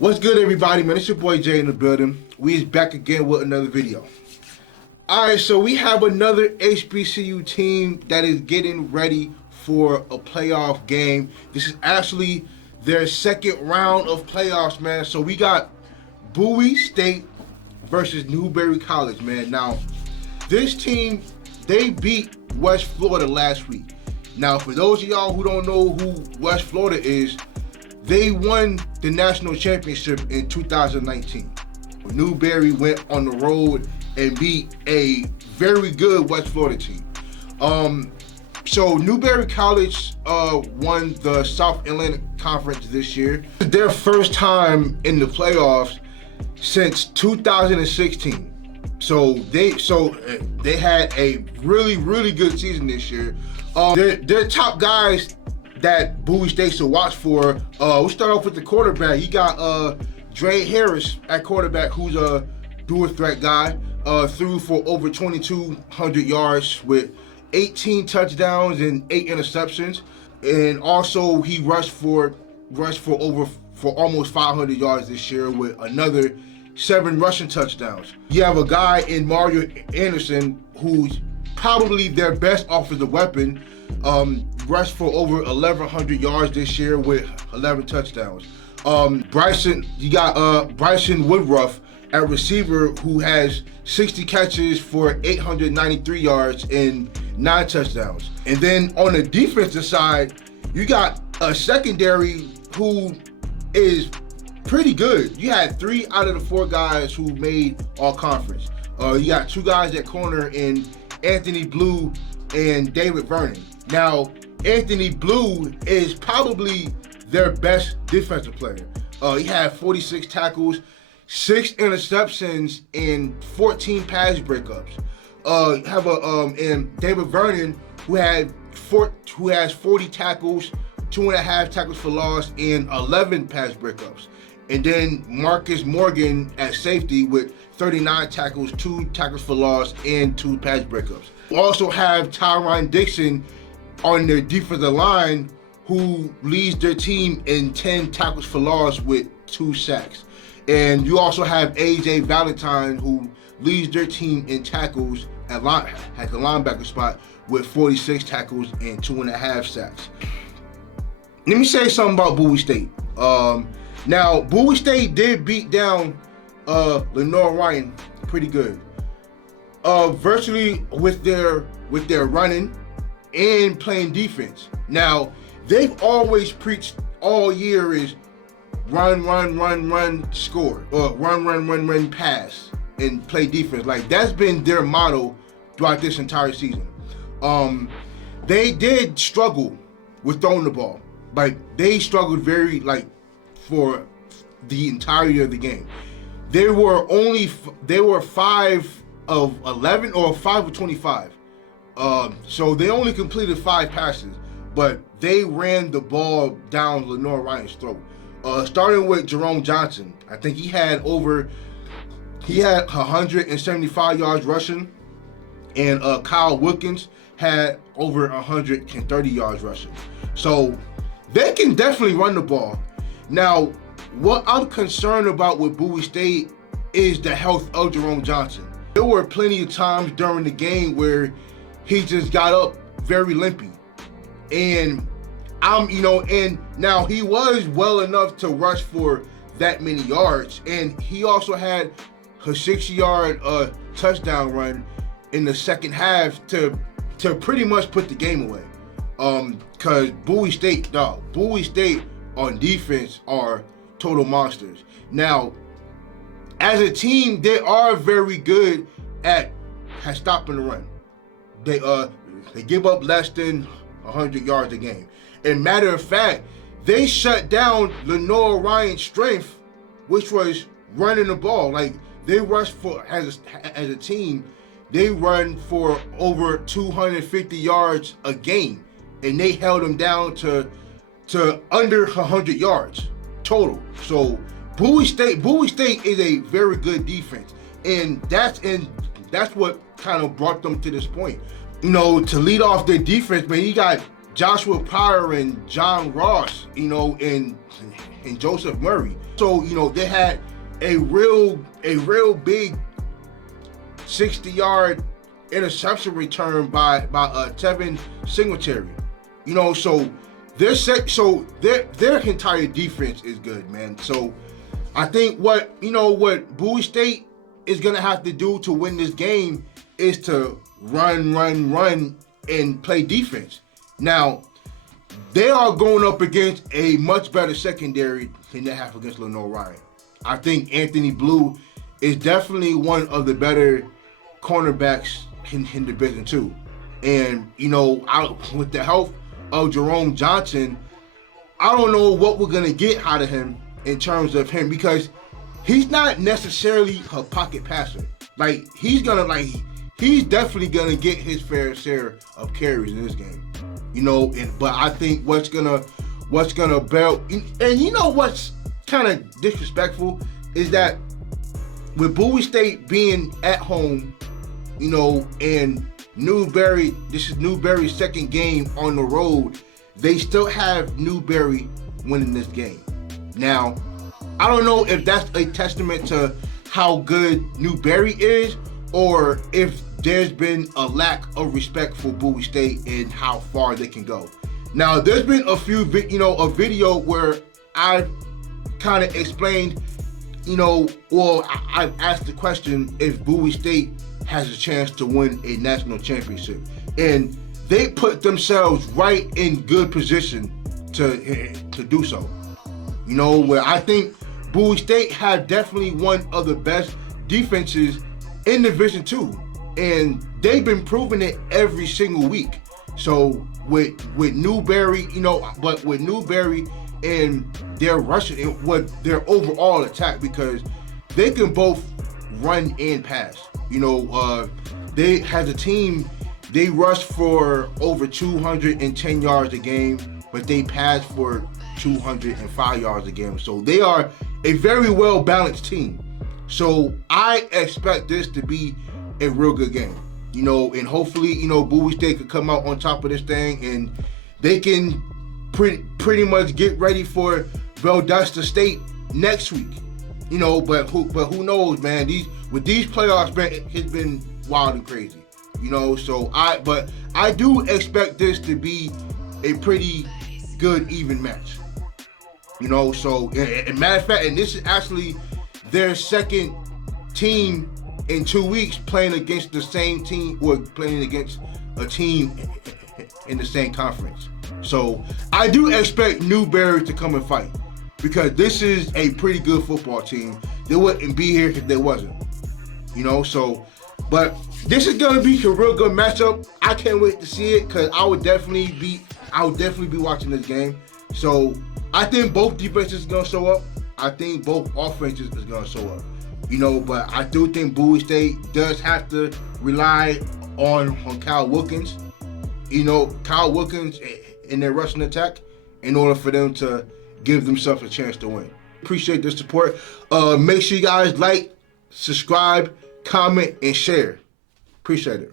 What's good, everybody, man? It's your boy Jay in the building. We is back again with another video. Alright, so we have another HBCU team that is getting ready for a playoff game. This is actually their second round of playoffs, man. So we got Bowie State versus Newberry College, man. Now, this team, they beat West Florida last week. Now, for those of y'all who don't know who West Florida is, they won the national championship in 2019. Newberry went on the road and beat a very good West Florida team. So Newberry College won the South Atlantic Conference this year. Their first time in the playoffs since 2016. So they had a really good season this year. Their top guys that Bowie State should watch for. We'll start off with the quarterback. You got Dre Harris at quarterback, who's a dual threat guy. Threw for over 2,200 yards with 18 touchdowns and 8 interceptions, and also he rushed for almost 500 yards this year with another 7 rushing touchdowns. You have a guy in Mario Anderson who's probably their best offensive weapon. Rushed for over 1,100 yards this year with 11 touchdowns. You got Bryson Woodruff at receiver, who has 60 catches for 893 yards and 9 touchdowns. And then on the defensive side, you got a secondary who is pretty good. You had 3 out of the 4 guys who made all conference. You got 2 guys at corner in Anthony Blue and David Vernon. Now, Anthony Blue is probably their best defensive player. He had 46 tackles, 6 interceptions, and 14 pass breakups. And David Vernon, who has 40 tackles, 2.5 tackles for loss, and 11 pass breakups. And then Marcus Morgan at safety with 39 tackles, 2 tackles for loss, and 2 pass breakups. We also have Tyron Dixon on their defensive line, who leads their team in 10 tackles for loss with 2 sacks. And you also have AJ Valentine, who leads their team in tackles at the linebacker spot with 46 tackles and 2.5 sacks. Let me say something about Bowie State. Now, Bowie State did beat down Lenore Ryan pretty good. Virtually with their running and playing defense. Now, they've always preached all year is run, score, or run, pass, and play defense. Like, that's been their motto throughout this entire season. They did struggle with throwing the ball. Like, they struggled for the entirety of the game. They were 5 of 11 or 5 of 25. So they only completed 5 passes, but they ran the ball down Lenore Ryan's throat. Starting with Jerome Johnson, I think he had 175 yards rushing, and Kyle Wilkins had over 130 yards rushing. So they can definitely run the ball. Now, what I'm concerned about with Bowie State is the health of Jerome Johnson. There were plenty of times during the game where he just got up very limpy. And and now he was well enough to rush for that many yards. And he also had a 60-yard touchdown run in the second half to pretty much put the game away. Cause Bowie State on defense are total monsters. Now, as a team, they are very good at stopping the run. They give up less than 100 yards a game. And matter of fact, they shut down Lenore Ryan's strength, which was running the ball. Like, they rushed for, as a team, they run for over 250 yards a game, and they held them down to under 100 yards total. So Bowie State is a very good defense, and that's what kind of brought them to this point. To lead off their defense, man, you got Joshua Pryor and John Ross, and and Joseph Murray. So, you know, they had a real big 60-yard interception return by Tevin Singletary. You know, so their entire defense is good, man. So I think what Bowie State is gonna have to do to win this game is to run and play defense. Now, they are going up against a much better secondary than they have against Lenoir Ryan. I think Anthony Blue is definitely one of the better cornerbacks in the Division II. And, you know, with the help of Jerome Johnson, I don't know what we're going to get out of him in terms of him, because he's not necessarily a pocket passer. Like, he's definitely going to get his fair share of carries in this game. You know, but I think what's gonna belt, and you know what's kind of disrespectful is that with Bowie State being at home, you know, and Newberry, this is Newberry's second game on the road, they still have Newberry winning this game. Now, I don't know if that's a testament to how good Newberry is, or if there's been a lack of respect for Bowie State and how far they can go. Now, there's been a video where I kind of explained, I've asked the question if Bowie State has a chance to win a national championship. And they put themselves right in good position to do so. You know, where I think Bowie State had definitely one of the best defenses in Division II. And they've been proving it every single week. So with Newberry, but with Newberry and their rushing and their overall attack, because they can both run and pass. They as a team, they rush for over 210 yards a game, but they pass for 205 yards a game. So they are a very well balanced team. So I expect this to be a real good game, and hopefully, Bowie State could come out on top of this thing, and they can pretty much get ready for Valdosta State next week, But who knows, man? These playoffs, man, it's been wild and crazy, So I do expect this to be a pretty good even match, So and matter of fact, and this is actually their second team in 2 weeks playing against the same team, or playing against a team in the same conference. So I do expect Newberry to come and fight, because this is a pretty good football team. They wouldn't be here if they wasn't, So, but this is gonna be a real good matchup. I can't wait to see it, because I would definitely be watching this game. So I think both defenses is gonna show up. I think both offenses is gonna show up. But I do think Bowie State does have to rely on Kyle Wilkins. Kyle Wilkins in their rushing attack in order for them to give themselves a chance to win. Appreciate the support. Make sure you guys like, subscribe, comment, and share. Appreciate it.